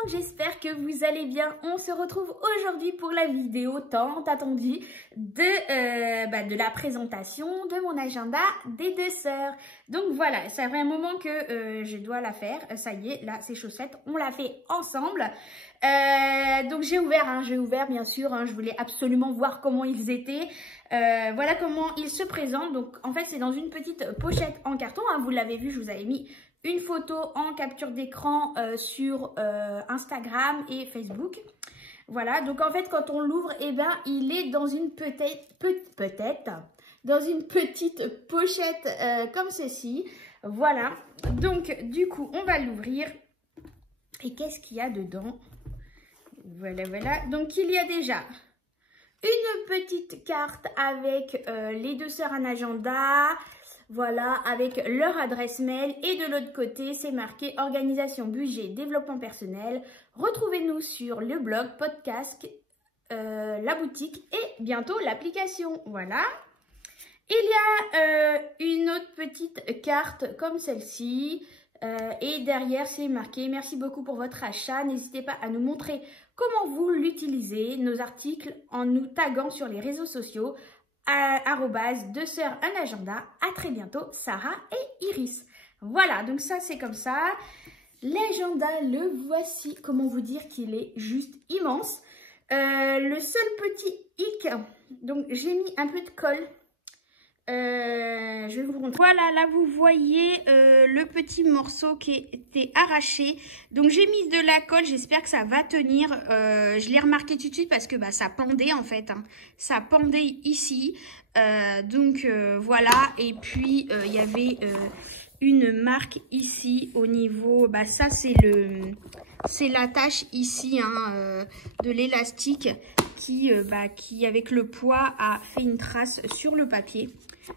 monde, j'espère que vous allez bien. On se retrouve aujourd'hui pour la vidéo tant attendue de la présentation de mon agenda des deux sœurs. Donc voilà, ça fait un moment que je dois la faire. Ça y est, là c'est chose faite, on l'a fait ensemble. Donc j'ai ouvert bien sûr, je voulais absolument voir comment ils étaient. Voilà comment ils se présentent. Donc en fait c'est dans une petite pochette en carton, vous l'avez vu, je vous avais mis une photo en capture d'écran sur Instagram et Facebook. Voilà, donc en fait quand on l'ouvre, eh ben, il est dans une dans une petite pochette comme ceci. Voilà, donc du coup on va l'ouvrir. Et qu'est-ce qu'il y a dedans? Voilà, voilà. Donc il y a déjà une petite carte avec les deux sœurs un agenda. Voilà, avec leur adresse mail. Et de l'autre côté, c'est marqué organisation, budget, développement personnel. Retrouvez-nous sur le blog, podcast, la boutique et bientôt l'application. Voilà. Il y a une autre petite carte comme celle-ci. Et derrière, c'est marqué « Merci beaucoup pour votre achat. N'hésitez pas à nous montrer comment vous l'utilisez, nos articles, en nous taguant sur les réseaux sociaux. » Deux sœurs un agenda. À très bientôt, Sarah et Iris. Voilà, donc ça c'est comme ça. L'agenda, le voici. Comment vous dire qu'il est juste immense. Le seul petit hic, donc j'ai mis un peu de colle. Je vais vous montrer. Voilà, là vous voyez le petit morceau qui était arraché. Donc j'ai mis de la colle, j'espère que ça va tenir. Je l'ai remarqué tout de suite parce que bah, ça pendait en fait. Ça pendait ici. Voilà. Et puis il y avait une marque ici au niveau. Bah, ça c'est l'attache ici de l'élastique qui avec le poids a fait une trace sur le papier.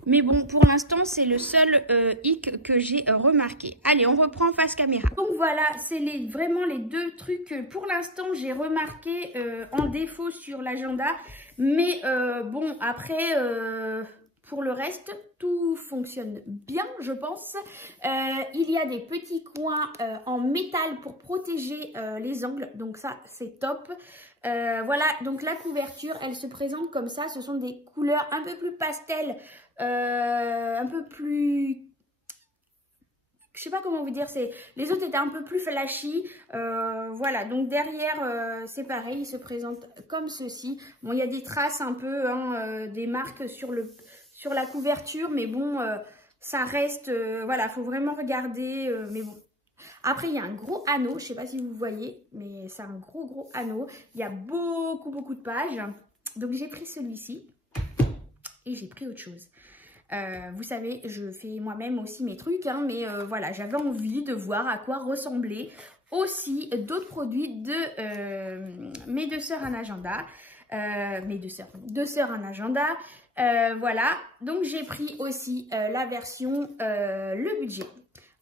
Mais bon, pour l'instant, c'est le seul hic que j'ai remarqué. Allez, on reprend face caméra. Donc voilà, c'est vraiment les deux trucs que pour l'instant, j'ai remarqué en défaut sur l'agenda. Mais bon, après, pour le reste, tout fonctionne bien, je pense. Il y a des petits coins en métal pour protéger les angles. Donc ça, c'est top. Voilà, donc la couverture, elle se présente comme ça. Ce sont des couleurs un peu plus pastel. Un peu plus, je sais pas comment vous dire, les autres étaient un peu plus flashy. Voilà, donc derrière c'est pareil, il se présente comme ceci. Bon, il y a des traces un peu des marques sur la couverture, mais bon, ça reste, voilà, faut vraiment regarder, mais bon. Après, il y a un gros anneau, je sais pas si vous voyez, mais c'est un gros anneau. Il y a beaucoup de pages, donc j'ai pris celui-ci et j'ai pris autre chose. Vous savez, je fais moi-même aussi mes trucs, mais voilà, j'avais envie de voir à quoi ressemblaient aussi d'autres produits de mes deux sœurs un agenda. Deux sœurs un agenda. Voilà, donc j'ai pris aussi la version le budget.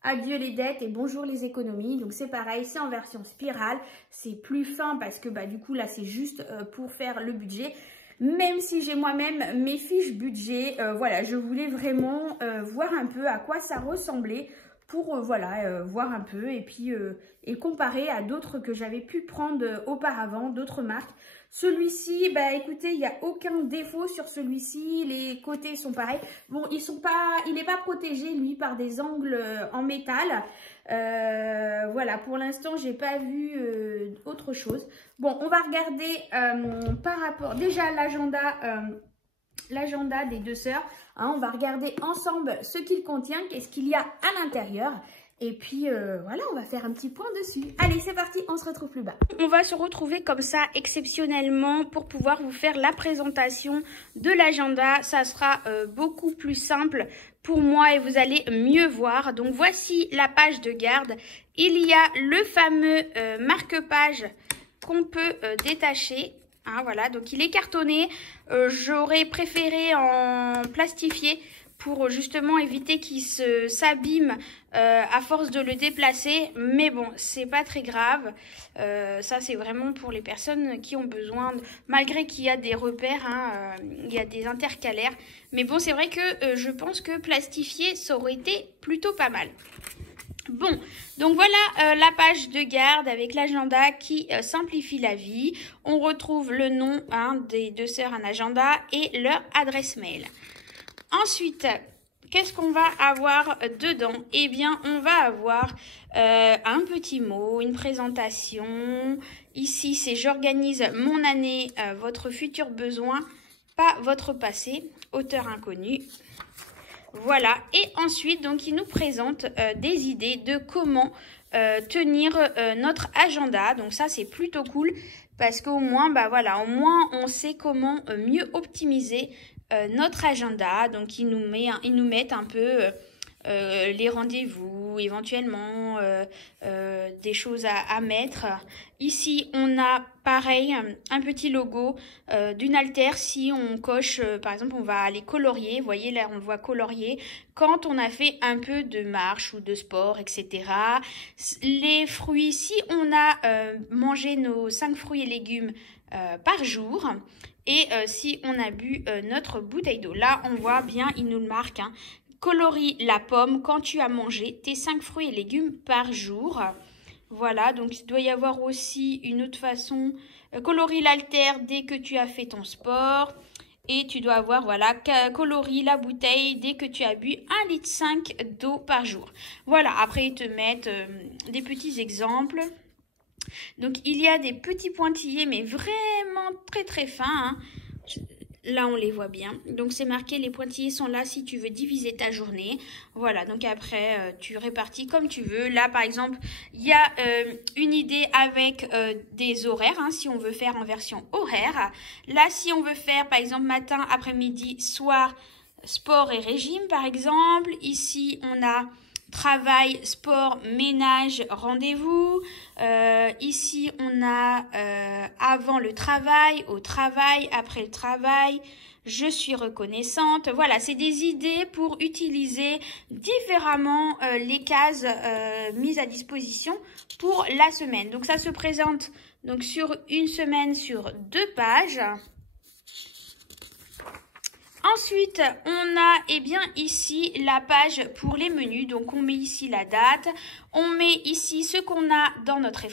Adieu les dettes et bonjour les économies. Donc c'est pareil, c'est en version spirale. C'est plus fin parce que bah, du coup là c'est juste pour faire le budget. Même si j'ai moi-même mes fiches budget, voilà, je voulais vraiment voir un peu à quoi ça ressemblait pour voilà, voir un peu et puis et comparer à d'autres que j'avais pu prendre auparavant, d'autres marques. Celui-ci, bah écoutez, il n'y a aucun défaut sur celui-ci, les côtés sont pareils. Bon, il n'est pas protégé lui par des angles en métal. Voilà, pour l'instant, j'ai pas vu autre chose. Bon, on va regarder par rapport déjà l'agenda des deux sœurs. On va regarder ensemble ce qu'il contient, qu'est-ce qu'il y a à l'intérieur. Et puis voilà, on va faire un petit point dessus. Allez, c'est parti, on se retrouve plus bas. On va se retrouver comme ça exceptionnellement pour pouvoir vous faire la présentation de l'agenda. Ça sera beaucoup plus simple pour moi et vous allez mieux voir. Donc voici la page de garde. Il y a le fameux marque-page qu'on peut détacher. Voilà, donc il est cartonné. J'aurais préféré en plastifier pour justement éviter qu'il s'abîme à force de le déplacer. Mais bon, c'est pas très grave. Ça, c'est vraiment pour les personnes qui ont besoin, malgré qu'il y a des repères, il y a des intercalaires. Mais bon, c'est vrai que je pense que plastifier, ça aurait été plutôt pas mal. Bon, donc voilà la page de garde avec l'agenda qui simplifie la vie. On retrouve le nom des deux sœurs un agenda et leur adresse mail. Ensuite, qu'est-ce qu'on va avoir dedans? Eh bien, on va avoir un petit mot, une présentation. Ici, c'est j'organise mon année, votre futur besoin, pas votre passé, auteur inconnu. Voilà, et ensuite, donc, il nous présente des idées de comment tenir notre agenda. Donc ça, c'est plutôt cool parce qu'au moins, bah voilà, au moins, on sait comment mieux optimiser notre agenda. Donc, ils nous mettent un peu les rendez-vous, éventuellement des choses à mettre. Ici, on a pareil un petit logo d'une haltère. Si on coche, par exemple, on va aller colorier. Vous voyez là, on le voit colorier quand on a fait un peu de marche ou de sport, etc. Les fruits, si on a mangé nos 5 fruits et légumes par jour. Et si on a bu notre bouteille d'eau. Là, on voit bien, il nous le marque. Colorie la pomme quand tu as mangé tes 5 fruits et légumes par jour. Voilà, donc il doit y avoir aussi une autre façon. Colorie l'haltère dès que tu as fait ton sport. Et tu dois avoir, voilà, colorie la bouteille dès que tu as bu 1,5 litre d'eau par jour. Voilà, après ils te mettent des petits exemples. Donc il y a des petits pointillés, mais vraiment très très fins. Là, on les voit bien. Donc, c'est marqué, les pointillés sont là si tu veux diviser ta journée. Voilà, donc après, tu répartis comme tu veux. Là, par exemple, il y a une idée avec des horaires, si on veut faire en version horaire. Là, si on veut faire, par exemple, matin, après-midi, soir, sport et régime, par exemple. Ici, on a travail, sport, ménage, rendez-vous. Ici, on a avant le travail, au travail, après le travail, je suis reconnaissante. Voilà, c'est des idées pour utiliser différemment les cases mises à disposition pour la semaine. Donc, ça se présente donc sur une semaine sur 2 pages. Ensuite, on a ici la page pour les menus. Donc, on met ici la date. On met ici ce qu'on a dans notre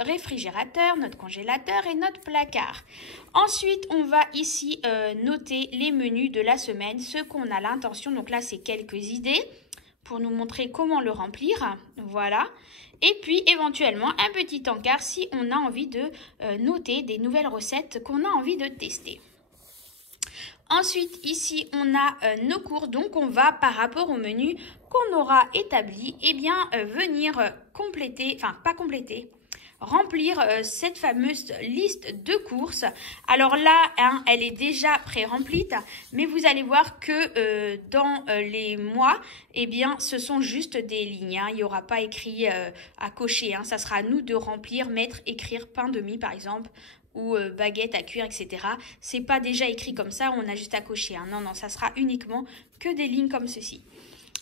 réfrigérateur, notre congélateur et notre placard. Ensuite, on va ici noter les menus de la semaine, ce qu'on a l'intention. Donc là, c'est quelques idées pour nous montrer comment le remplir. Voilà. Et puis, éventuellement, un petit encart si on a envie de noter des nouvelles recettes qu'on a envie de tester. Ensuite, ici, on a nos cours. Donc, on va, par rapport au menu qu'on aura établi, venir compléter, enfin, pas compléter, remplir cette fameuse liste de courses. Alors là, elle est déjà pré-remplie, mais vous allez voir que dans les mois, ce sont juste des lignes. Il n'y aura pas écrit à cocher. Ça sera à nous de remplir, mettre, écrire pain de mie, par exemple, ou baguette à cuire, etc. C'est pas déjà écrit comme ça, on a juste à cocher. Non, non, ça sera uniquement que des lignes comme ceci.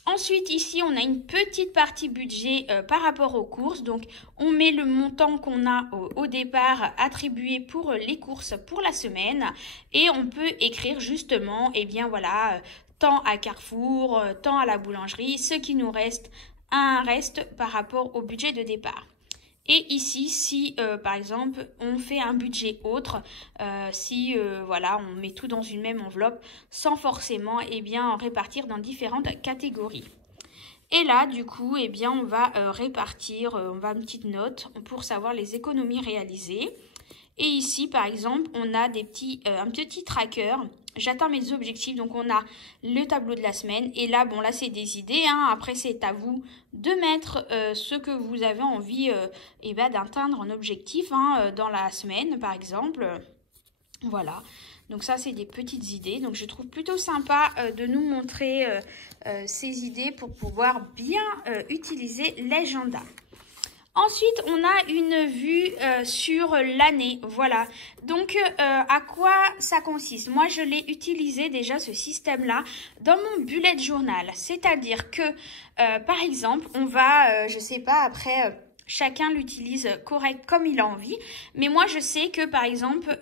Ensuite, ici, on a une petite partie budget par rapport aux courses. Donc, on met le montant qu'on a au départ attribué pour les courses pour la semaine. Et on peut écrire justement, tant à Carrefour, tant à la boulangerie. Ce qui nous reste, un reste par rapport au budget de départ. Et ici, si par exemple, on fait un budget autre, on met tout dans une même enveloppe sans forcément en répartir dans différentes catégories. Et là, du coup, on va répartir, on va une petite note pour savoir les économies réalisées. Et ici, par exemple, on a un petit tracker. J'atteins mes objectifs. Donc, on a le tableau de la semaine. Et là, là, c'est des idées. Après, c'est à vous de mettre ce que vous avez envie d'atteindre en objectif dans la semaine, par exemple. Voilà. Donc, ça, c'est des petites idées. Donc, je trouve plutôt sympa de nous montrer ces idées pour pouvoir bien utiliser l'agenda. Ensuite, on a une vue sur l'année. Voilà. Donc, à quoi ça consiste? Moi, je l'ai utilisé déjà, ce système-là, dans mon bullet journal. C'est-à-dire que, par exemple, on va, je sais pas, après, chacun l'utilise correct comme il a envie. Mais moi, je sais que, par exemple,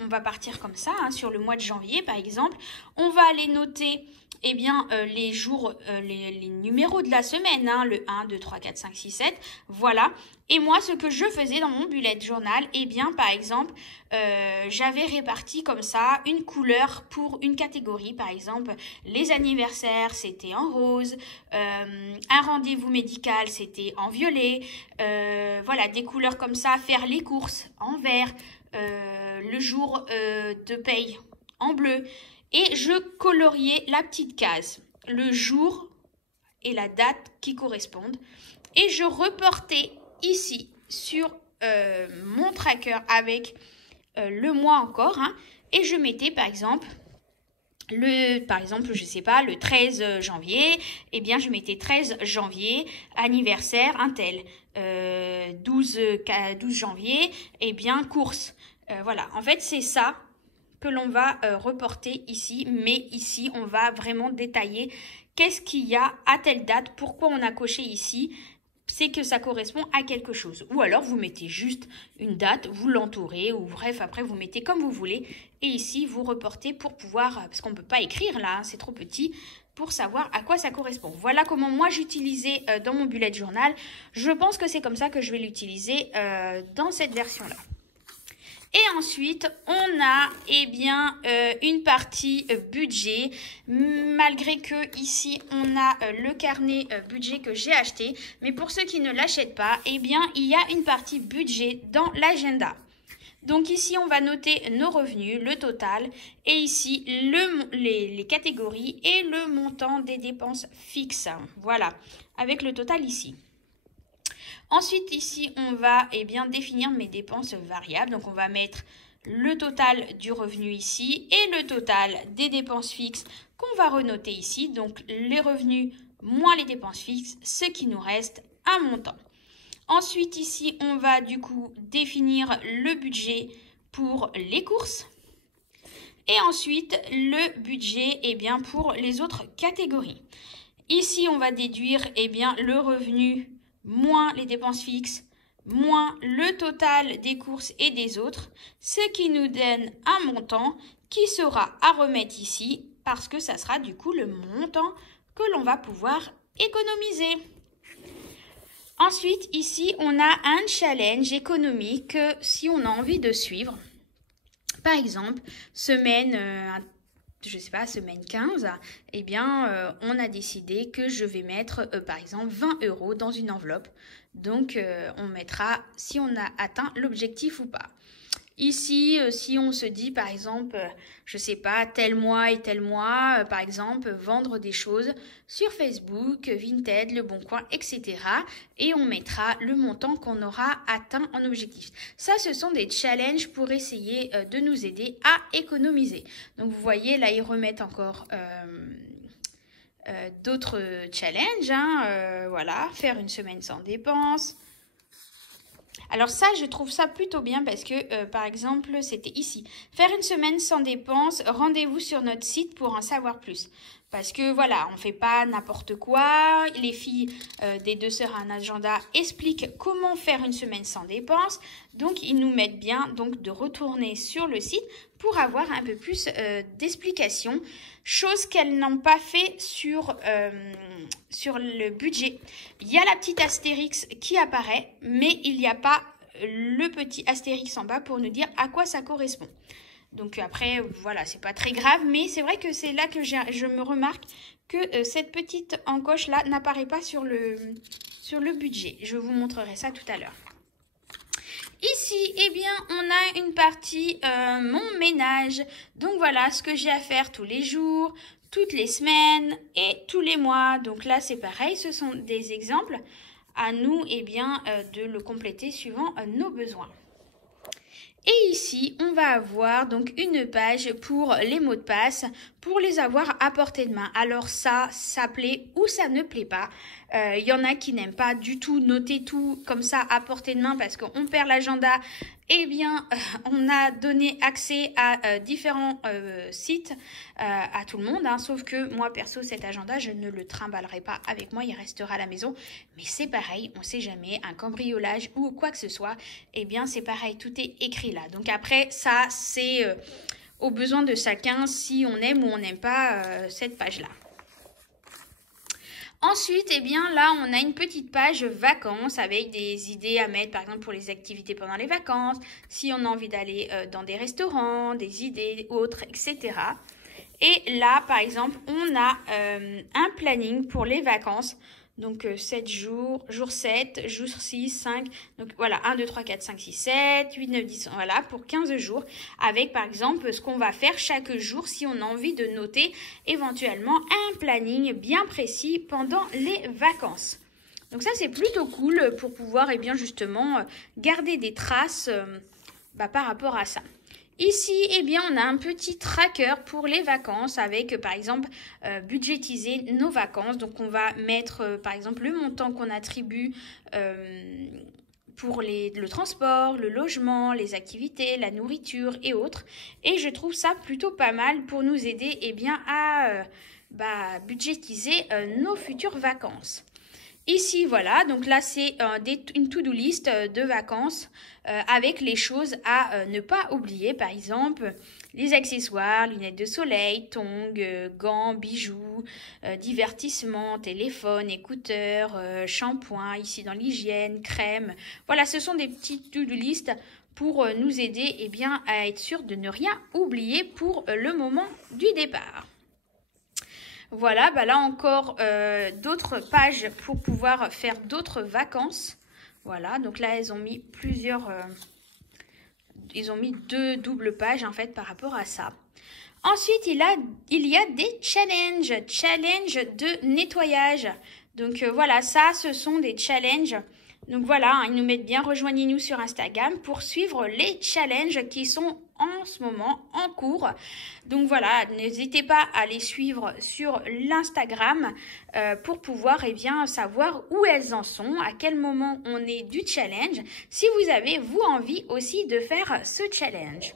on va partir comme ça, hein, sur le mois de janvier par exemple. On va aller noter eh bien, les jours, les numéros de la semaine, hein, le 1, 2, 3, 4, 5, 6, 7, voilà. Et moi, ce que je faisais dans mon bullet journal, eh bien, par exemple, j'avais réparti comme ça une couleur pour une catégorie. Par exemple, les anniversaires, c'était en rose, un rendez-vous médical, c'était en violet, voilà, des couleurs comme ça, faire les courses en vert, le jour de paye en bleu. Et je coloriais la petite case, le jour et la date qui correspondent. Et je reportais ici sur mon tracker avec le mois encore. Hein, et je mettais par exemple, je sais pas, le 13 janvier. Eh bien, je mettais 13 janvier, anniversaire, un tel. 12 janvier, eh bien, course. Voilà, en fait, c'est ça que l'on va reporter ici, mais ici on va vraiment détailler qu'est-ce qu'il y a à telle date, pourquoi on a coché ici, c'est que ça correspond à quelque chose. Ou alors vous mettez juste une date, vous l'entourez, ou bref, après vous mettez comme vous voulez, et ici vous reportez pour pouvoir, parce qu'on ne peut pas écrire là, hein, c'est trop petit, pour savoir à quoi ça correspond. Voilà comment moi j'utilisais dans mon bullet journal. Je pense que c'est comme ça que je vais l'utiliser dans cette version-là. Et ensuite, on a eh bien, une partie budget, malgré que ici, on a le carnet budget que j'ai acheté. Mais pour ceux qui ne l'achètent pas, eh bien, il y a une partie budget dans l'agenda. Donc ici, on va noter nos revenus, le total, et ici, les catégories et le montant des dépenses fixes. Voilà, avec le total ici. Ensuite, ici, on va eh bien, définir mes dépenses variables. Donc, on va mettre le total du revenu ici et le total des dépenses fixes qu'on va renoter ici. Donc, les revenus moins les dépenses fixes, ce qui nous reste un montant. Ensuite, ici, on va du coup définir le budget pour les courses. Et ensuite, le budget eh bien, pour les autres catégories. Ici, on va déduire eh bien, le revenu moins les dépenses fixes, moins le total des courses et des autres, ce qui nous donne un montant qui sera à remettre ici parce que ça sera du coup le montant que l'on va pouvoir économiser. Ensuite, ici, on a un challenge économique si on a envie de suivre. Par exemple, semaine je sais pas, semaine 15, eh bien, on a décidé que je vais mettre, par exemple, 20 € dans une enveloppe. Donc, on mettra si on a atteint l'objectif ou pas. Ici, si on se dit, par exemple, je sais pas, tel mois et tel mois, par exemple, vendre des choses sur Facebook, Vinted, Le Bon Coin, etc. Et on mettra le montant qu'on aura atteint en objectif. Ça, ce sont des challenges pour essayer de nous aider à économiser. Donc, vous voyez, là, ils remettent encore d'autres challenges. Hein, voilà, faire une semaine sans dépenses. Alors ça, je trouve ça plutôt bien parce que, par exemple, c'était ici. Faire une semaine sans dépenses, rendez-vous sur notre site pour en savoir plus. Parce que voilà, on ne fait pas n'importe quoi. Les filles des Deux Sœurs à un agenda expliquent comment faire une semaine sans dépenses. Donc, ils nous mettent bien donc, de retourner sur le site pour avoir un peu plus d'explications. Chose qu'elles n'ont pas fait sur le budget. Il y a la petite astérix qui apparaît, mais il n'y a pas le petit astérix en bas pour nous dire à quoi ça correspond. Donc après, voilà, c'est pas très grave, mais c'est vrai que c'est là que je me remarque que cette petite encoche-là n'apparaît pas sur le budget. Je vous montrerai ça tout à l'heure. Ici, eh bien, on a une partie mon ménage. Donc voilà ce que j'ai à faire tous les jours, toutes les semaines et tous les mois. Donc là, c'est pareil, ce sont des exemples à nous eh bien, de le compléter suivant nos besoins. Et ici, on va avoir donc une page pour les mots de passe, pour les avoir à portée de main. Alors ça plaît ou ça ne plaît pas. Il y en a qui n'aiment pas du tout noter tout comme ça à portée de main parce qu'on perd l'agenda. Eh bien, on a donné accès à différents sites à tout le monde. Hein, sauf que moi, perso, cet agenda, je ne le trimballerai pas avec moi. Il restera à la maison. Mais c'est pareil, on ne sait jamais, un cambriolage ou quoi que ce soit. Eh bien, c'est pareil, tout est écrit là. là. Donc après, ça, c'est aux besoins de chacun si on aime ou on n'aime pas cette page-là. Ensuite, eh bien là, on a une petite page vacances avec des idées à mettre, par exemple, pour les activités pendant les vacances, si on a envie d'aller dans des restaurants, des idées autres, etc. Et là, par exemple, on a un planning pour les vacances. Donc 7 jours, jour 7, jour 6, 5, donc voilà, 1, 2, 3, 4, 5, 6, 7, 8, 9, 10, voilà, pour 15 jours, avec par exemple ce qu'on va faire chaque jour si on a envie de noter éventuellement un planning bien précis pendant les vacances. Donc ça, c'est plutôt cool pour pouvoir, eh bien, justement, garder des traces par rapport à ça. Ici, eh bien, on a un petit tracker pour les vacances avec, par exemple, budgétiser nos vacances. Donc, on va mettre, par exemple, le montant qu'on attribue pour le transport, le logement, les activités, la nourriture et autres. Et je trouve ça plutôt pas mal pour nous aider, eh bien, à budgétiser nos futures vacances. Ici, voilà, donc là, c'est une to-do list de vacances avec les choses à ne pas oublier. Par exemple, les accessoires, lunettes de soleil, tongs, gants, bijoux, divertissement, téléphone, écouteurs, shampoing, ici dans l'hygiène, crème. Voilà, ce sont des petites to-do list pour nous aider eh bien, à être sûr de ne rien oublier pour le moment du départ. Voilà, là encore d'autres pages pour pouvoir faire d'autres vacances. Voilà, donc là elles ont mis ils ont mis 2 doubles pages en fait par rapport à ça. Ensuite, il y a des challenges de nettoyage. Donc voilà, ça ce sont des challenges. Donc voilà, ils nous mettent bien, rejoignez-nous sur Instagram pour suivre les challenges qui sont en ce moment en cours. Donc voilà, n'hésitez pas à les suivre sur l'Instagram pour pouvoir eh bien, savoir où elles en sont, à quel moment on est du challenge, si vous avez vous envie aussi de faire ce challenge.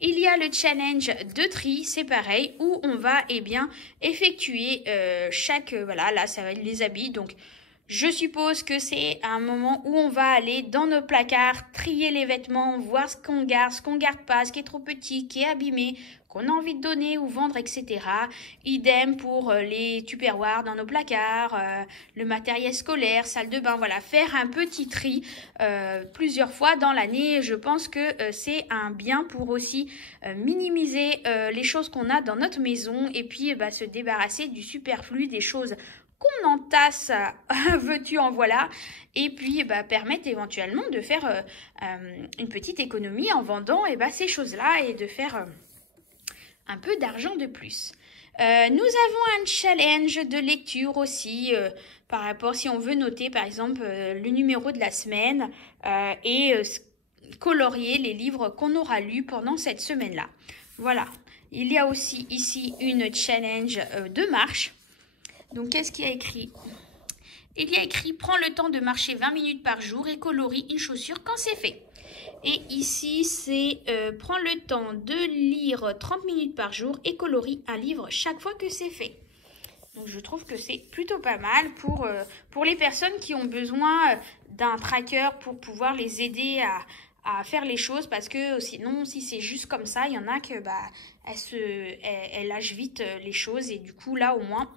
Il y a le challenge de tri, c'est pareil, où on va eh bien, effectuer voilà, là ça va être les habits, donc je suppose que c'est un moment où on va aller dans nos placards, trier les vêtements, voir ce qu'on garde pas, ce qui est trop petit, qui est abîmé, qu'on a envie de donner ou vendre, etc. Idem pour les tupperwares dans nos placards, le matériel scolaire, salle de bain, voilà, faire un petit tri plusieurs fois dans l'année. Je pense que c'est un bien pour aussi minimiser les choses qu'on a dans notre maison et puis se débarrasser du superflu, des choses qu'on entasse, veux-tu en voilà, et puis permettre éventuellement de faire une petite économie en vendant ces choses-là et de faire un peu d'argent de plus. Nous avons un challenge de lecture aussi par rapport si on veut noter par exemple le numéro de la semaine et colorier les livres qu'on aura lus pendant cette semaine-là. Voilà, il y a aussi ici une challenge de marche. Donc, qu'est-ce qu'il y a écrit? Il y a écrit « Prends le temps de marcher 20 minutes par jour et colorie une chaussure quand c'est fait ». Et ici, c'est « Prends le temps de lire 30 minutes par jour et colorie un livre chaque fois que c'est fait ». Donc, je trouve que c'est plutôt pas mal pour les personnes qui ont besoin d'un tracker pour pouvoir les aider à faire les choses parce que sinon, si c'est juste comme ça, il y en a que elles lâchent vite les choses et du coup, là, au moins...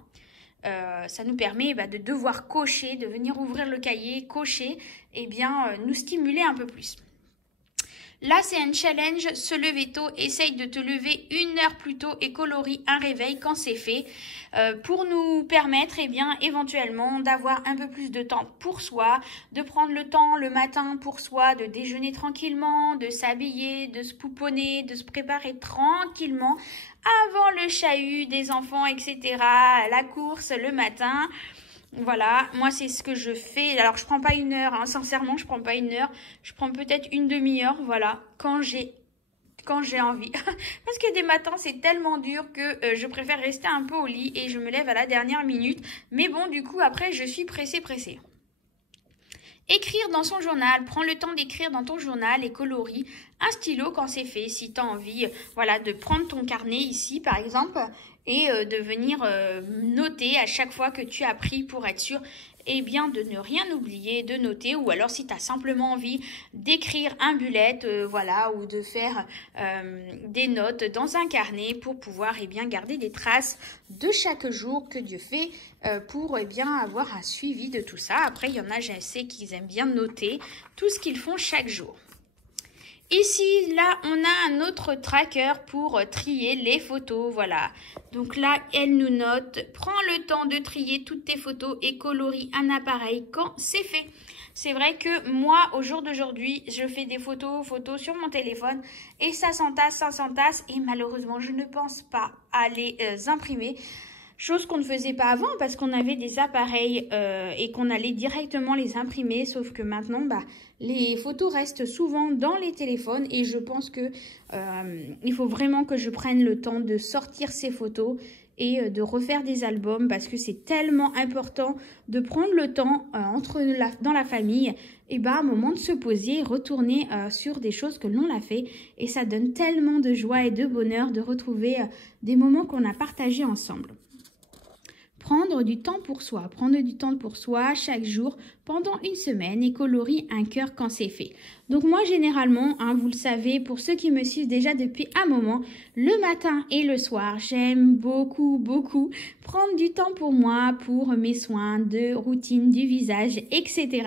ça nous permet de devoir cocher, de venir ouvrir le cahier, cocher, et nous stimuler un peu plus. Là, c'est un challenge, se lever tôt, essaye de te lever 1 heure plus tôt et colorie un réveil quand c'est fait pour nous permettre éventuellement d'avoir un peu plus de temps pour soi, de prendre le temps le matin pour soi, de déjeuner tranquillement, de s'habiller, de se pouponner, de se préparer tranquillement avant le chahut des enfants, etc., la course le matin. Voilà, moi c'est ce que je fais. Alors je prends pas 1 heure, hein. Sincèrement je prends pas 1 heure. Je prends peut-être une demi-heure, voilà, quand j'ai envie. Parce que des matins c'est tellement dur que je préfère rester un peu au lit et je me lève à la dernière minute. Mais bon, du coup après je suis pressée. Écrire dans son journal, prends le temps d'écrire dans ton journal et colorie un stylo quand c'est fait. Si tu as envie voilà, de prendre ton carnet ici par exemple et de venir noter à chaque fois que tu as pris pour être sûr eh bien de ne rien oublier, de noter, ou alors si tu as simplement envie d'écrire un bullet, voilà, ou de faire des notes dans un carnet pour pouvoir eh bien garder des traces de chaque jour que Dieu fait pour eh bien avoir un suivi de tout ça. Après, il y en a, je sais qu'ils aiment bien noter tout ce qu'ils font chaque jour. Ici, là, on a un autre tracker pour trier les photos, voilà. Donc là, elle nous note, prends le temps de trier toutes tes photos et colorie un appareil quand c'est fait. C'est vrai que moi, au jour d'aujourd'hui, je fais des photos sur mon téléphone et ça s'entasse et malheureusement, je ne pense pas à les imprimer. Chose qu'on ne faisait pas avant parce qu'on avait des appareils et qu'on allait directement les imprimer. Sauf que maintenant, les photos restent souvent dans les téléphones et je pense que il faut vraiment que je prenne le temps de sortir ces photos et de refaire des albums parce que c'est tellement important de prendre le temps dans la famille et à un moment de se poser et retourner sur des choses que l'on a fait et ça donne tellement de joie et de bonheur de retrouver des moments qu'on a partagés ensemble. Prendre du temps pour soi chaque jour pendant une semaine et colorie un cœur quand c'est fait. Donc moi généralement, vous le savez, pour ceux qui me suivent déjà depuis un moment, le matin et le soir, j'aime beaucoup prendre du temps pour moi, pour mes soins de routine du visage, etc.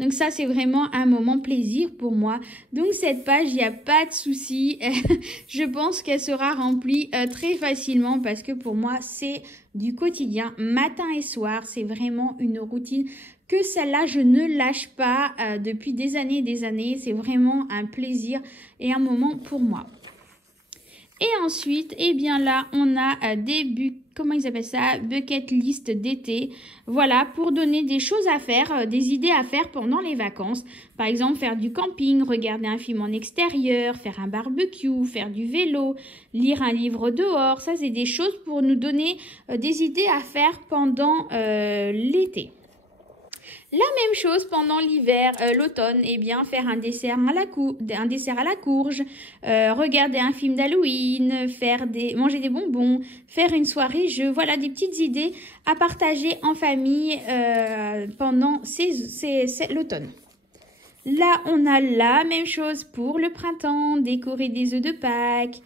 Donc ça c'est vraiment un moment plaisir pour moi. Donc cette page, il n'y a pas de souci. Je pense qu'elle sera remplie très facilement parce que pour moi c'est du quotidien, matin et soir. C'est vraiment une routine que celle-là, je ne lâche pas depuis des années et des années. C'est vraiment un plaisir et un moment pour moi. Et ensuite, eh bien là, on a comment ils appellent ça, bucket list d'été. Voilà, pour donner des choses à faire, des idées à faire pendant les vacances. Par exemple, faire du camping, regarder un film en extérieur, faire un barbecue, faire du vélo, lire un livre dehors. Ça, c'est des choses pour nous donner des idées à faire pendant l'été. La même chose pendant l'hiver, l'automne, eh bien faire un dessert à la courge, regarder un film d'Halloween, manger des bonbons, faire une soirée jeu. Voilà des petites idées à partager en famille pendant l'automne. Là, on a la même chose pour le printemps, décorer des œufs de Pâques,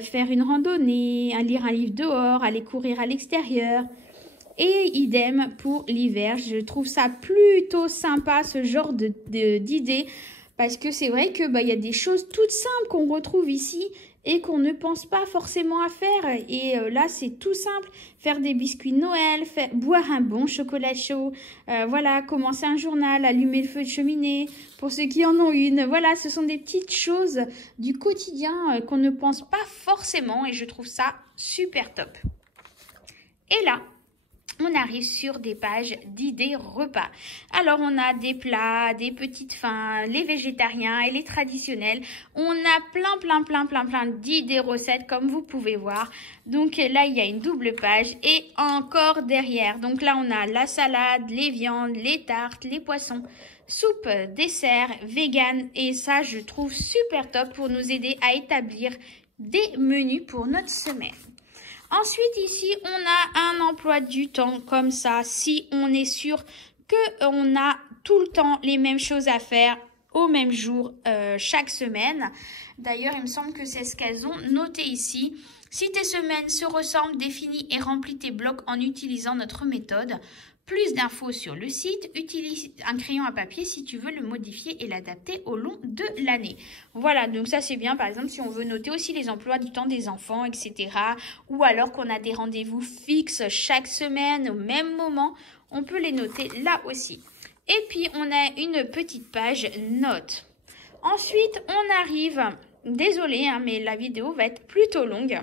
faire une randonnée, lire un livre dehors, aller courir à l'extérieur. Et idem pour l'hiver, je trouve ça plutôt sympa ce genre d'idées parce que c'est vrai que y a des choses toutes simples qu'on retrouve ici et qu'on ne pense pas forcément à faire. Et là, c'est tout simple. Faire des biscuits de Noël, boire un bon chocolat chaud, voilà, commencer un journal, allumer le feu de cheminée pour ceux qui en ont une. Voilà, ce sont des petites choses du quotidien qu'on ne pense pas forcément et je trouve ça super top. Et là, on arrive sur des pages d'idées repas. Alors, on a des plats, des petites fins, les végétariens et les traditionnels. On a plein d'idées recettes comme vous pouvez voir. Donc là, il y a une double page et encore derrière. Donc là, on a la salade, les viandes, les tartes, les poissons, soupe, dessert, vegan. Et ça, je trouve super top pour nous aider à établir des menus pour notre semaine. Ensuite, ici, on a un emploi du temps comme ça, si on est sûr qu'on a tout le temps les mêmes choses à faire au même jour chaque semaine. D'ailleurs, il me semble que c'est ce qu'elles ont noté ici. Si tes semaines se ressemblent, définis et remplis tes blocs en utilisant notre méthode. Plus d'infos sur le site, utilise un crayon à papier si tu veux le modifier et l'adapter au long de l'année. Voilà, donc ça c'est bien par exemple si on veut noter aussi les emplois du temps des enfants, etc. Ou alors qu'on a des rendez-vous fixes chaque semaine au même moment, on peut les noter là aussi. Et puis on a une petite page notes. Ensuite on arrive, désolée mais la vidéo va être plutôt longue.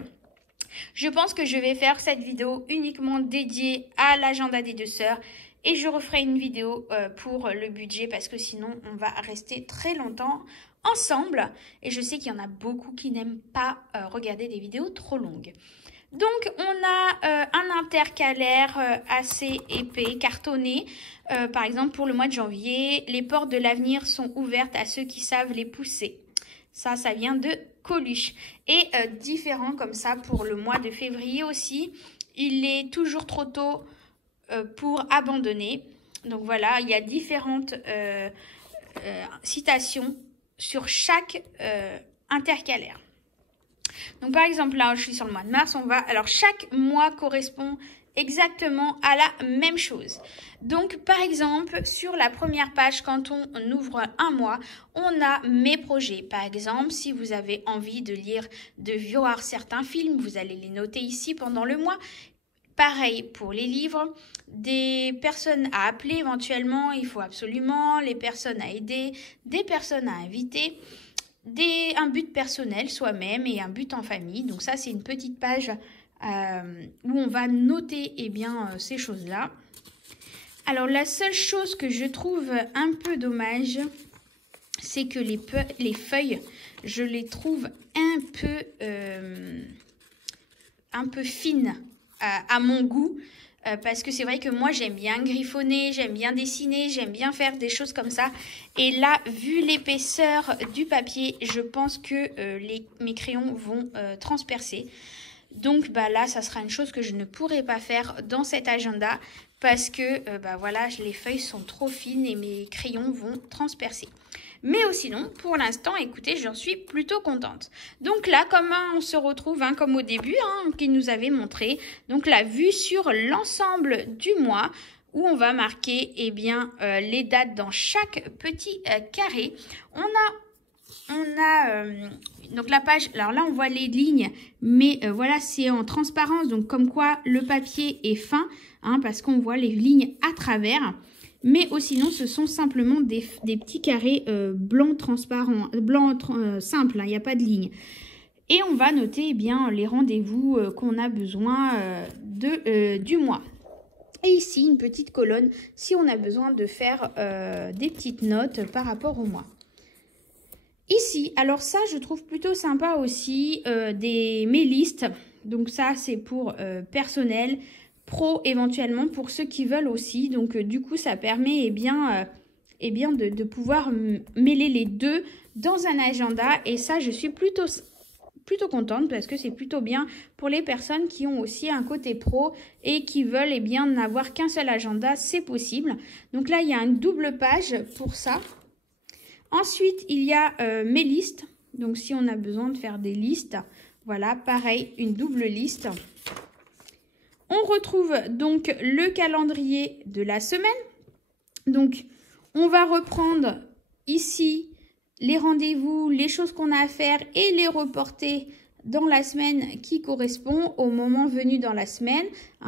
Je pense que je vais faire cette vidéo uniquement dédiée à l'agenda des deux sœurs et je referai une vidéo pour le budget parce que sinon on va rester très longtemps ensemble et je sais qu'il y en a beaucoup qui n'aiment pas regarder des vidéos trop longues. Donc on a un intercalaire assez épais, cartonné, par exemple pour le mois de janvier, les portes de l'avenir sont ouvertes à ceux qui savent les pousser. Ça vient de Coluche. Et différent comme ça pour le mois de février aussi. Il est toujours trop tôt pour abandonner. Donc voilà, il y a différentes citations sur chaque intercalaire. Donc par exemple là, je suis sur le mois de mars, alors chaque mois correspond exactement à la même chose. Donc par exemple sur la première page, quand on ouvre un mois, on a mes projets. Par exemple, si vous avez envie de lire, de voir certains films, vous allez les noter ici pendant le mois. Pareil pour les livres, des personnes à appeler éventuellement, il faut absolument, les personnes à aider, des personnes à inviter, un but personnel soi-même et un but en famille. Donc ça, c'est une petite page où on va noter ces choses-là. Alors la seule chose que je trouve un peu dommage, c'est que les feuilles, je les trouve un peu fines à mon goût. Parce que c'est vrai que moi j'aime bien griffonner, j'aime bien dessiner, j'aime bien faire des choses comme ça. Et là, vu l'épaisseur du papier, je pense que mes crayons vont transpercer. Donc là, ça sera une chose que je ne pourrai pas faire dans cet agenda parce que voilà, les feuilles sont trop fines et mes crayons vont transpercer. Mais sinon, pour l'instant, écoutez, j'en suis plutôt contente. Donc là, comme on se retrouve, comme au début, qu'il nous avait montré, donc la vue sur l'ensemble du mois, où on va marquer les dates dans chaque petit carré. Donc la page, alors là on voit les lignes, mais voilà, c'est en transparence, donc comme quoi le papier est fin, parce qu'on voit les lignes à travers. Mais sinon, ce sont simplement des petits carrés blancs transparents, simples, il n'y a pas de ligne. Et on va noter les rendez-vous qu'on a besoin du mois. Et ici, une petite colonne si on a besoin de faire des petites notes par rapport au mois. Ici, alors ça, je trouve plutôt sympa aussi, mes listes. Donc ça, c'est pour personnel, pro éventuellement, pour ceux qui veulent aussi. Donc du coup, ça permet de pouvoir mêler les deux dans un agenda. Et ça, je suis plutôt contente parce que c'est plutôt bien pour les personnes qui ont aussi un côté pro et qui veulent n'avoir qu'un seul agenda, c'est possible. Donc là, il y a une double page pour ça. Ensuite, il y a mes listes. Donc, si on a besoin de faire des listes, voilà, pareil, une double liste. On retrouve donc le calendrier de la semaine. Donc, on va reprendre ici les rendez-vous, les choses qu'on a à faire et les reporter dans la semaine qui correspond au moment venu dans la semaine.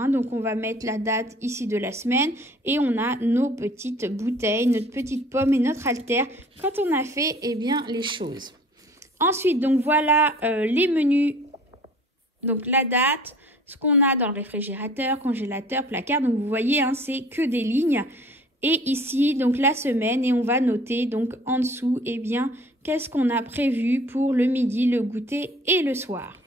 Donc, on va mettre la date ici de la semaine et on a nos petites bouteilles, notre petite pomme et notre haltère quand on a fait les choses. Ensuite, donc voilà les menus. Donc, la date, ce qu'on a dans le réfrigérateur, congélateur, placard. Donc, vous voyez, c'est que des lignes. Et ici, donc la semaine, et on va noter donc en dessous, qu'est-ce qu'on a prévu pour le midi, le goûter et le soir.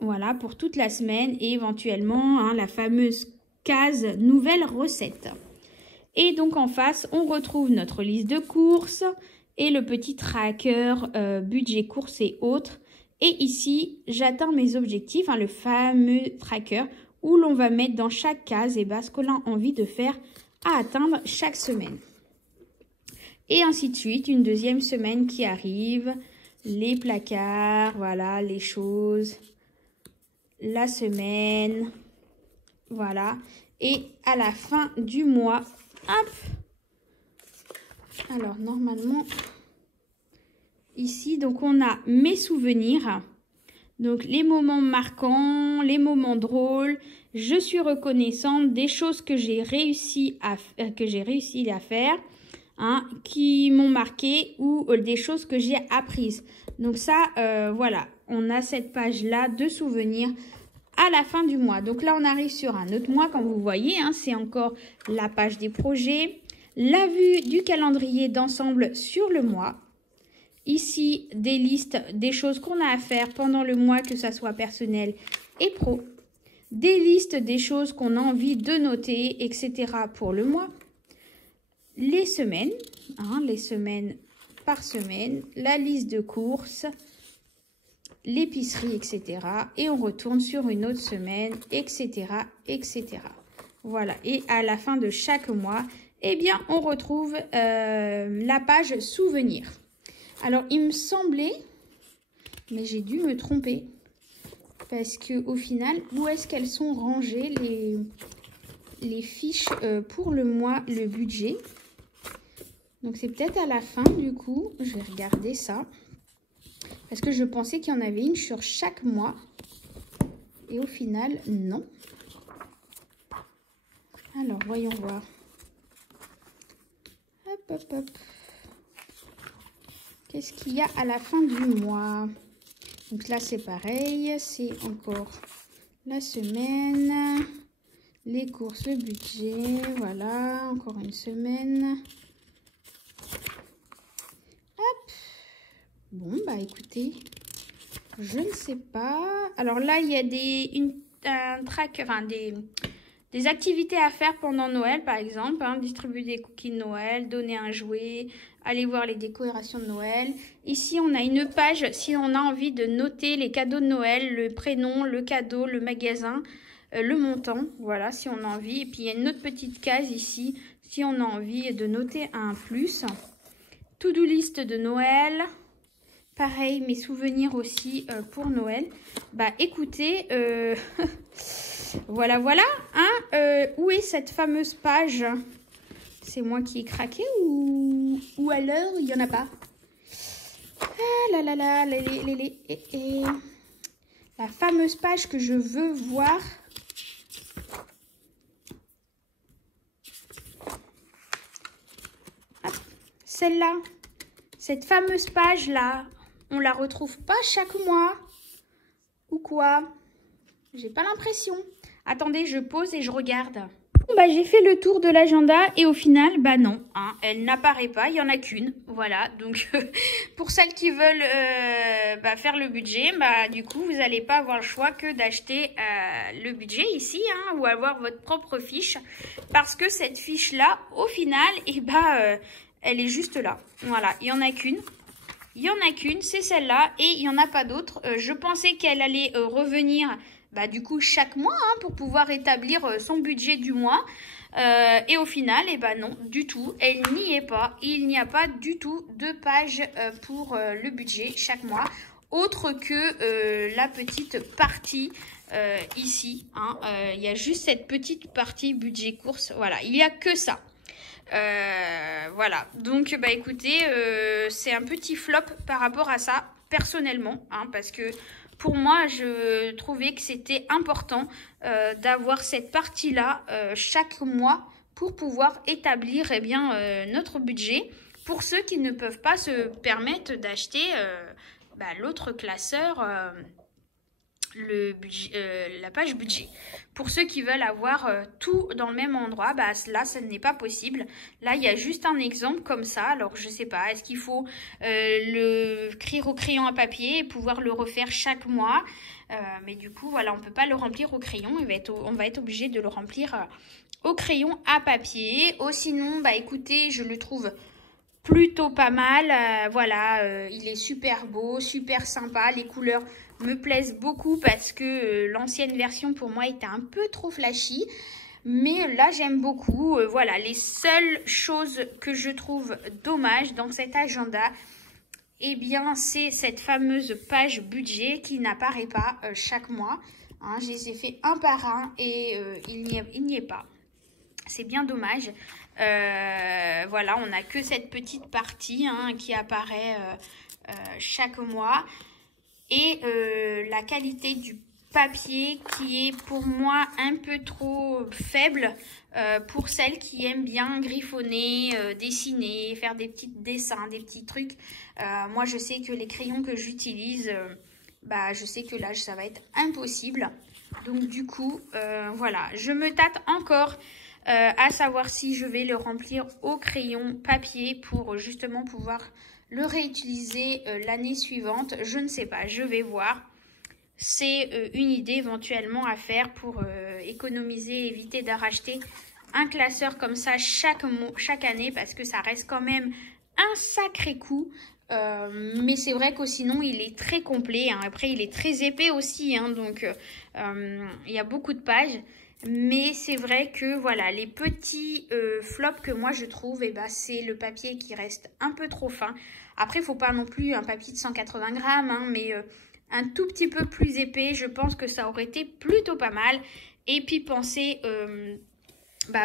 Voilà, pour toute la semaine et éventuellement la fameuse case nouvelle recette. Et donc en face, on retrouve notre liste de courses et le petit tracker budget courses et autres. Et ici, j'atteins mes objectifs, le fameux tracker où l'on va mettre dans chaque case ce que l'on a envie de faire à atteindre chaque semaine. Et ainsi de suite, une deuxième semaine qui arrive, les placards, voilà, les choses, la semaine, voilà. Et à la fin du mois, hop, alors normalement, ici, donc on a mes souvenirs, donc les moments marquants, les moments drôles, je suis reconnaissante des choses que j'ai réussi à faire, qui m'ont marqué ou des choses que j'ai apprises. Donc ça, voilà, on a cette page-là de souvenirs à la fin du mois. Donc là, on arrive sur un autre mois, comme vous voyez, c'est encore la page des projets, la vue du calendrier d'ensemble sur le mois. Ici, des listes, des choses qu'on a à faire pendant le mois, que ça soit personnel et pro. Des listes des choses qu'on a envie de noter, etc. pour le mois. Les semaines, les semaines par semaine, la liste de courses, l'épicerie, etc. Et on retourne sur une autre semaine, etc., etc. Voilà. Et à la fin de chaque mois, eh bien, on retrouve la page souvenirs. Alors, il me semblait, mais j'ai dû me tromper, parce que au final, où est-ce qu'elles sont rangées les fiches pour le mois, le budget? Donc, c'est peut-être à la fin, du coup, je vais regarder ça. Parce que je pensais qu'il y en avait une sur chaque mois. Et au final, non. Alors, voyons voir. Hop, hop, hop. Qu'est-ce qu'il y a à la fin du mois? Donc là, c'est pareil. C'est encore la semaine. Les courses, le budget. Voilà, encore une semaine. Hop. Bon, bah écoutez, je ne sais pas. Alors là, il y a des activités à faire pendant Noël, par exemple. Hein, distribuer des cookies de Noël, donner un jouet, aller voir les décorations de Noël. Ici, on a une page si on a envie de noter les cadeaux de Noël, le prénom, le cadeau, le magasin, le montant. Voilà, si on a envie. Et puis, il y a une autre petite case ici si on a envie de noter un plus. To-do list de Noël. Pareil, mes souvenirs aussi pour Noël. Bah écoutez, voilà. Hein, où est cette fameuse page? C'est moi qui ai craqué ou alors il n'y en a pas? Ah là là, la fameuse page que je veux voir. Celle-là, cette fameuse page-là. On la retrouve pas chaque mois. Ou quoi? J'ai pas l'impression. Attendez, je pose et je regarde. Bon, bah, j'ai fait le tour de l'agenda et au final, bah non, hein, elle n'apparaît pas. Il n'y en a qu'une. Voilà. Donc, pour celles qui veulent faire le budget, bah, du coup, vous n'allez pas avoir le choix que d'acheter le budget ici, hein, ou avoir votre propre fiche. Parce que cette fiche-là, au final, elle est juste là. Voilà. Il n'y en a qu'une. Il n'y en a qu'une, c'est celle-là, et il n'y en a pas d'autre. Je pensais qu'elle allait revenir, du coup, chaque mois, hein, pour pouvoir établir son budget du mois. Et au final, non, du tout, elle n'y est pas. Il n'y a pas du tout de page pour le budget chaque mois, autre que la petite partie ici. Hein, il y a juste cette petite partie budget course. Voilà, il n'y a que ça. Voilà, donc écoutez, c'est un petit flop par rapport à ça, personnellement, hein, parce que pour moi, je trouvais que c'était important d'avoir cette partie-là chaque mois pour pouvoir établir notre budget. Pour ceux qui ne peuvent pas se permettre d'acheter l'autre classeur, la page budget. Pour ceux qui veulent avoir tout dans le même endroit, là, ça n'est pas possible. Là, il y a juste un exemple comme ça. Alors, je sais pas, est-ce qu'il faut le écrire au crayon à papier et pouvoir le refaire chaque mois? Mais du coup, voilà, on peut pas le remplir au crayon. On va être obligé de le remplir au crayon à papier. Ou sinon, écoutez, je le trouve plutôt pas mal. Voilà, il est super beau, super sympa. Les couleurs me plaisent beaucoup parce que l'ancienne version pour moi était un peu trop flashy. Mais là, j'aime beaucoup. Voilà, les seules choses que je trouve dommage dans cet agenda, c'est cette fameuse page budget qui n'apparaît pas chaque mois. Hein, je les ai fait un par un et il n'y est pas. C'est bien dommage. Voilà, on n'a que cette petite partie qui apparaît chaque mois. Et la qualité du papier qui est pour moi un peu trop faible pour celles qui aiment bien griffonner, dessiner, faire des petits dessins, des petits trucs. Moi, je sais que les crayons que j'utilise, je sais que là, ça va être impossible. Donc, du coup, voilà, je me tâte encore à savoir si je vais le remplir au crayon papier pour justement pouvoir le réutiliser l'année suivante. Je ne sais pas, je vais voir. C'est une idée éventuellement à faire pour économiser, éviter de racheter un classeur comme ça chaque année parce que ça reste quand même un sacré coup. Mais c'est vrai que sinon il est très complet, hein. Après il est très épais aussi, hein, donc il y a beaucoup de pages. Mais c'est vrai que voilà, les petits flops que moi je trouve, eh ben, c'est le papier qui reste un peu trop fin. Après il ne faut pas non plus un papier de 180 grammes, hein, mais un tout petit peu plus épais, je pense que ça aurait été plutôt pas mal. Et puis pensez...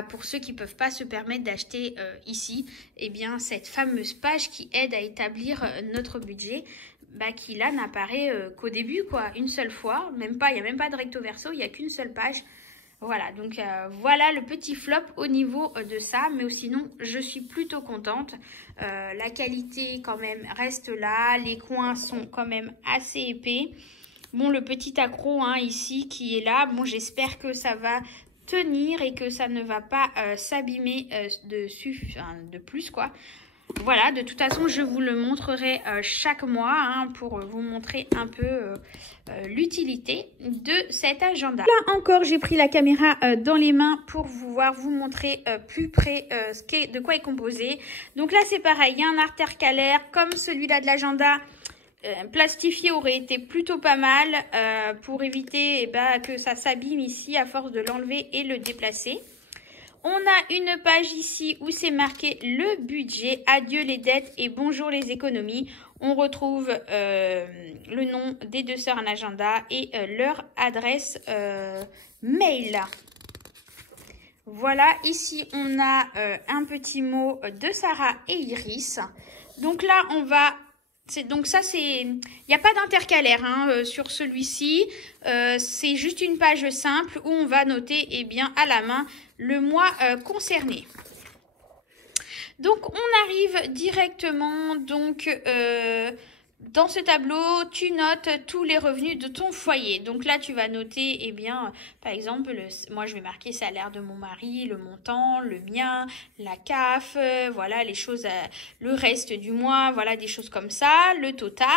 pour ceux qui ne peuvent pas se permettre d'acheter ici, eh bien, cette fameuse page qui aide à établir notre budget, qui là n'apparaît qu'au début, quoi, une seule fois, même pas, il n'y a même pas de recto verso, il n'y a qu'une seule page. Voilà, donc voilà le petit flop au niveau de ça, mais sinon je suis plutôt contente. La qualité quand même reste là, les coins sont quand même assez épais. Bon, le petit accroc hein, ici qui est là, bon j'espère que ça va tenir et que ça ne va pas s'abîmer de plus quoi. Voilà, de toute façon je vous le montrerai chaque mois hein, pour vous montrer un peu l'utilité de cet agenda. Là encore j'ai pris la caméra dans les mains pour vous montrer plus près de quoi est composé. Donc là c'est pareil, il y a un intercalaire comme celui-là de l'agenda. Plastifié aurait été plutôt pas mal pour éviter que ça s'abîme ici à force de l'enlever et le déplacer. On a une page ici où c'est marqué le budget, adieu les dettes et bonjour les économies. On retrouve le nom des deux sœurs en agenda et leur adresse mail. Voilà, ici on a un petit mot de Sarah et Iris. Donc là on va... Donc ça, il n'y a pas d'intercalaire hein, sur celui-ci. C'est juste une page simple où on va noter à la main le mois concerné. Donc on arrive directement dans ce tableau, tu notes tous les revenus de ton foyer. Donc là, tu vas noter, par exemple, moi je vais marquer salaire de mon mari, le montant, le mien, la CAF, voilà les choses, le reste du mois, voilà des choses comme ça, le total.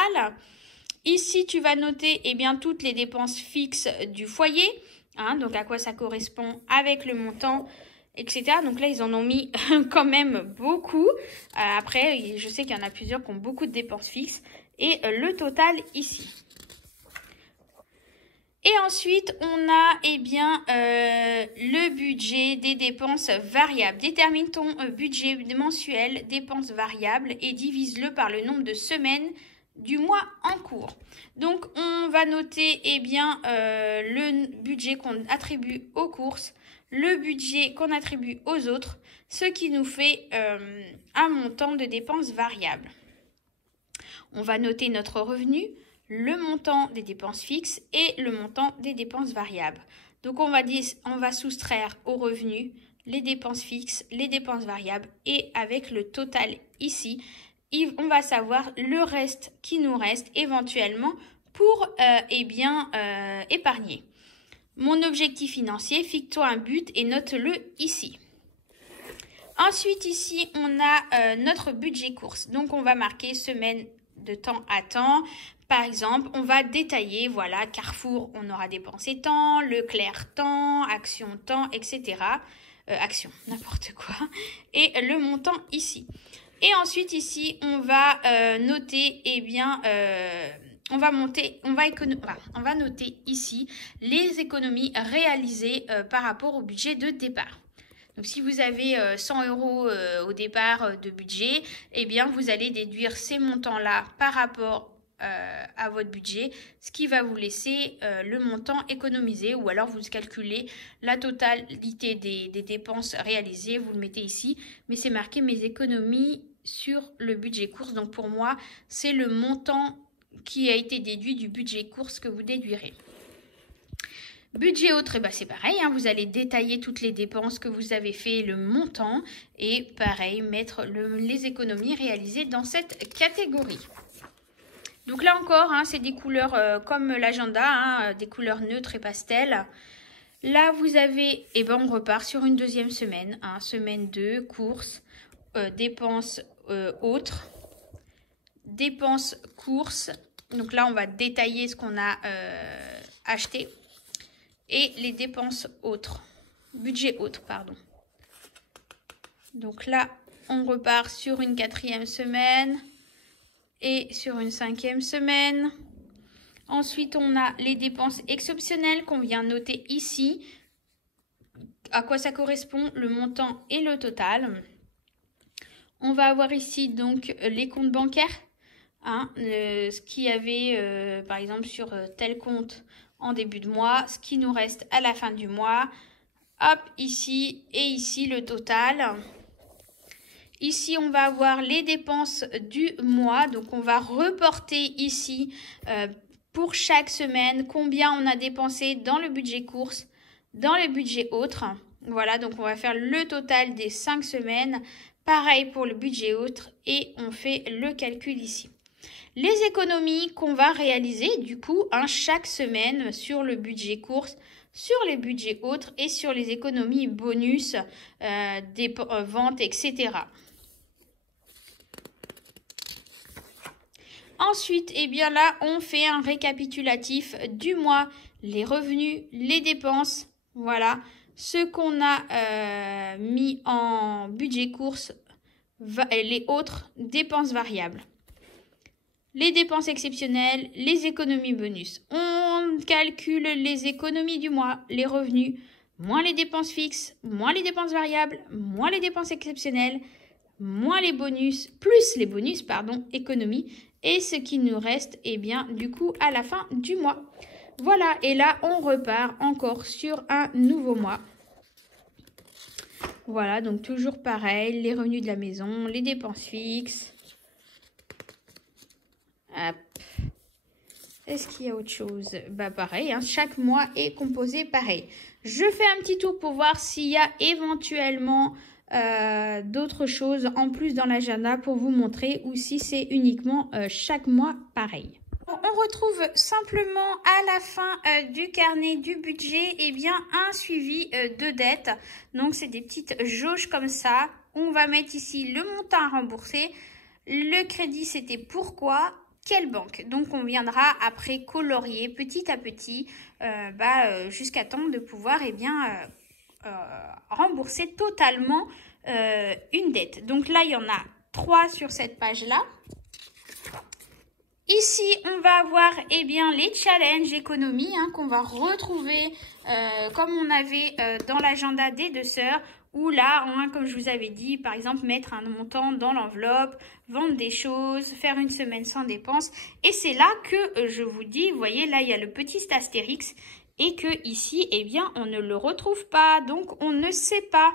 Ici, tu vas noter toutes les dépenses fixes du foyer, hein, donc à quoi ça correspond avec le montant, etc. Donc là, ils en ont mis quand même beaucoup. Après, je sais qu'il y en a plusieurs qui ont beaucoup de dépenses fixes. Et le total ici. Et ensuite, on a le budget des dépenses variables. Détermine ton budget mensuel dépenses variables et divise-le par le nombre de semaines du mois en cours. Donc, on va noter le budget qu'on attribue aux courses, le budget qu'on attribue aux autres, ce qui nous fait un montant de dépenses variables. On va noter notre revenu, le montant des dépenses fixes et le montant des dépenses variables. Donc, on va soustraire au revenu les dépenses fixes, les dépenses variables et avec le total ici, on va savoir le reste qui nous reste éventuellement pour épargner. Mon objectif financier, fixe-toi un but et note-le ici. Ensuite, ici, on a notre budget course. Donc, on va marquer semaine de temps à temps. Par exemple, on va détailler, voilà, Carrefour, on aura dépensé tant, Leclerc tant, Action tant, etc. Action, n'importe quoi. Et le montant ici. Et ensuite, ici, on va noter, on va noter ici les économies réalisées par rapport au budget de départ. Donc, si vous avez 100 € au départ de budget, vous allez déduire ces montants-là par rapport à votre budget, ce qui va vous laisser le montant économisé, ou alors vous calculez la totalité des dépenses réalisées, vous le mettez ici, mais c'est marqué mes économies sur le budget course. Donc, pour moi, c'est le montant qui a été déduit du budget course que vous déduirez. Budget autre, c'est pareil, hein, vous allez détailler toutes les dépenses que vous avez fait, le montant, et pareil, mettre les économies réalisées dans cette catégorie. Donc là encore, hein, c'est des couleurs comme l'agenda, hein, des couleurs neutres et pastel. Là, vous avez, on repart sur une deuxième semaine, hein, semaine 2, courses, dépenses autres, dépenses courses. Donc là, on va détailler ce qu'on a acheté. Et les dépenses autres, budget autre, pardon. Donc là, on repart sur une 4e semaine et sur une 5e semaine. Ensuite, on a les dépenses exceptionnelles qu'on vient noter ici. À quoi ça correspond, le montant et le total. On va avoir ici donc les comptes bancaires. Ce qu'il y avait par exemple sur tel compte en début de mois, ce qui nous reste à la fin du mois. Hop, ici et ici le total. Ici, on va avoir les dépenses du mois. Donc, on va reporter ici pour chaque semaine combien on a dépensé dans le budget courses, dans le budget autres. Voilà, donc on va faire le total des 5 semaines. Pareil pour le budget autres et on fait le calcul ici. Les économies qu'on va réaliser du coup chaque semaine sur le budget courses, sur les budgets autres et sur les économies bonus, des ventes, etc. Ensuite, eh bien là, on fait un récapitulatif du mois, les revenus, les dépenses, voilà, ce qu'on a mis en budget courses, les autres dépenses variables. Les dépenses exceptionnelles, les économies bonus. On calcule les économies du mois, les revenus, moins les dépenses fixes, moins les dépenses variables, moins les dépenses exceptionnelles, moins les bonus, plus les bonus, économies. Et ce qui nous reste, eh bien, du coup, à la fin du mois. Voilà, et là, on repart encore sur un nouveau mois. Voilà, donc toujours pareil, les revenus de la maison, les dépenses fixes. Hop. Est-ce qu'il y a autre chose? Bah pareil, chaque mois est composé pareil. Je fais un petit tour pour voir s'il y a éventuellement d'autres choses en plus dans l'agenda pour vous montrer ou si c'est uniquement chaque mois pareil. On retrouve simplement à la fin du carnet du budget un suivi de dettes. Donc c'est des petites jauges comme ça. On va mettre ici le montant à rembourser. Le crédit c'était pourquoi, quelle banque. Donc on viendra après colorier petit à petit jusqu'à temps de pouvoir rembourser totalement une dette. Donc là, il y en a 3 sur cette page-là. Ici, on va avoir les challenges économie qu'on va retrouver comme on avait dans l'agenda des deux sœurs. Où là, comme je vous avais dit, par exemple, mettre un montant dans l'enveloppe, vendre des choses, faire une semaine sans dépenses. Et c'est là que je vous dis, vous voyez, là, il y a le petit astérix. Et que ici, on ne le retrouve pas. Donc, on ne sait pas.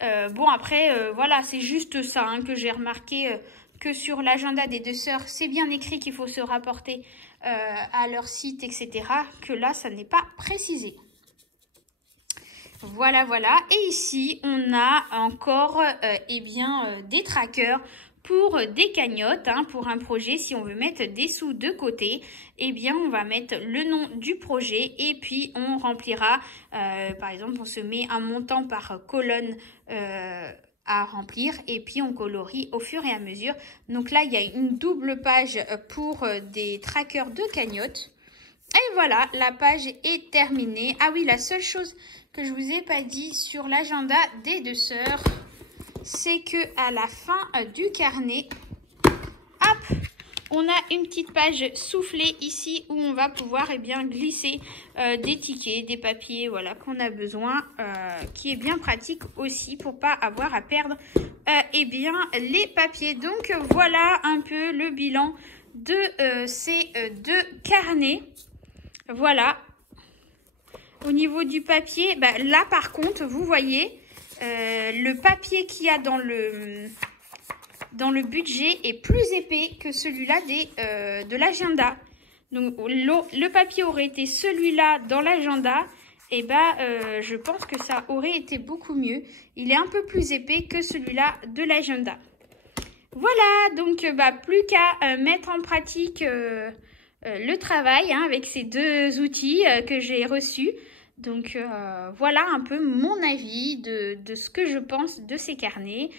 Voilà, c'est juste ça que j'ai remarqué que sur l'agenda des deux sœurs, c'est bien écrit qu'il faut se rapporter à leur site, etc. Que là, ça n'est pas précisé. Voilà, voilà. Et ici, on a encore des trackers pour des cagnottes, pour un projet. Si on veut mettre des sous de côté, on va mettre le nom du projet et puis on remplira, par exemple, on se met un montant par colonne à remplir et puis on colorie au fur et à mesure. Donc là, il y a une double page pour des trackers de cagnottes. Et voilà, la page est terminée. Ah oui, la seule chose que je vous ai pas dit sur l'agenda des deux sœurs, c'est que à la fin du carnet, hop, on a une petite page soufflée ici où on va pouvoir glisser des tickets, des papiers, voilà, qu'on a besoin, qui est bien pratique aussi pour pas avoir à perdre les papiers. Donc voilà un peu le bilan de ces deux carnets. Voilà. Au niveau du papier, là par contre, vous voyez, le papier qu'il y a dans le budget est plus épais que celui-là de l'agenda. Donc le papier aurait été celui-là dans l'agenda, je pense que ça aurait été beaucoup mieux. Il est un peu plus épais que celui-là de l'agenda. Voilà, donc plus qu'à mettre en pratique le travail avec ces deux outils que j'ai reçus. Donc voilà un peu mon avis de ce que je pense de ces carnets.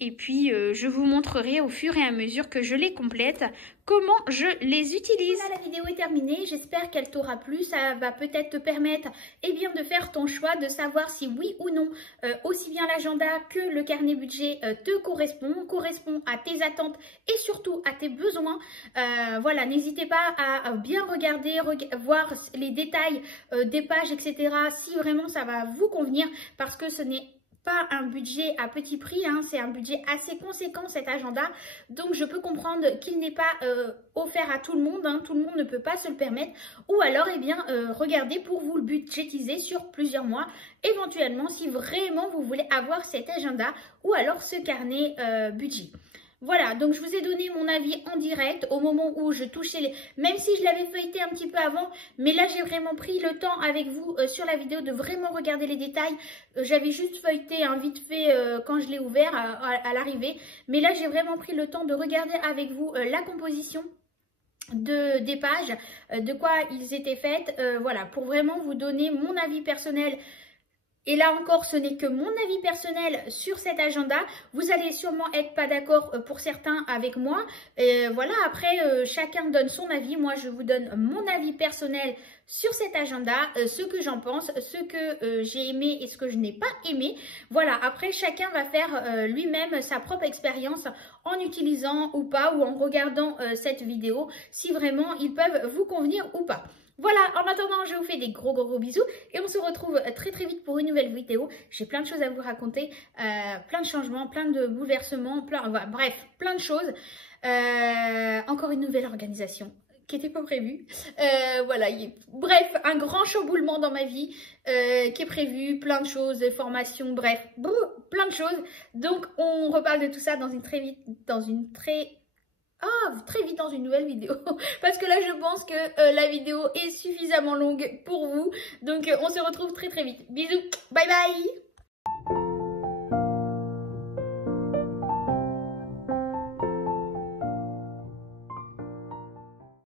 Et puis, je vous montrerai au fur et à mesure que je les complète comment je les utilise. Voilà, la vidéo est terminée. J'espère qu'elle t'aura plu. Ça va peut-être te permettre de faire ton choix, de savoir si oui ou non, aussi bien l'agenda que le carnet budget te correspond à tes attentes et surtout à tes besoins. Voilà, n'hésitez pas à bien regarder, voir les détails des pages, etc. si vraiment ça va vous convenir, parce que ce n'est pas un budget à petit prix, hein, c'est un budget assez conséquent cet agenda, donc je peux comprendre qu'il n'est pas offert à tout le monde, hein, tout le monde ne peut pas se le permettre, ou alors regardez pour vous le budgétiser sur plusieurs mois, éventuellement si vraiment vous voulez avoir cet agenda ou alors ce carnet budget. Voilà, donc je vous ai donné mon avis en direct au moment où je touchais les... Même si je l'avais feuilleté un petit peu avant, mais là j'ai vraiment pris le temps avec vous sur la vidéo de vraiment regarder les détails. J'avais juste feuilleté vite fait quand je l'ai ouvert à l'arrivée. Mais là j'ai vraiment pris le temps de regarder avec vous la composition des pages, de quoi ils étaient faites. Voilà, pour vraiment vous donner mon avis personnel. Et là encore, ce n'est que mon avis personnel sur cet agenda. Vous allez sûrement être pas d'accord pour certains avec moi. Voilà, après, chacun donne son avis. Moi, je vous donne mon avis personnel sur cet agenda, ce que j'en pense, ce que j'ai aimé et ce que je n'ai pas aimé. Voilà, après, chacun va faire lui-même sa propre expérience en utilisant ou pas, ou en regardant cette vidéo, si vraiment ils peuvent vous convenir ou pas. Voilà, en attendant, je vous fais des gros bisous et on se retrouve très vite pour une nouvelle vidéo. J'ai plein de choses à vous raconter, plein de changements, plein de bouleversements, bref, plein de choses. Encore une nouvelle organisation qui n'était pas prévue. Voilà, bref, un grand chamboulement dans ma vie qui est prévu, plein de choses, des formations, bref, plein de choses. Donc, on reparle de tout ça très vite dans une nouvelle vidéo, parce que là je pense que la vidéo est suffisamment longue pour vous, donc on se retrouve très vite. Bisous, bye bye.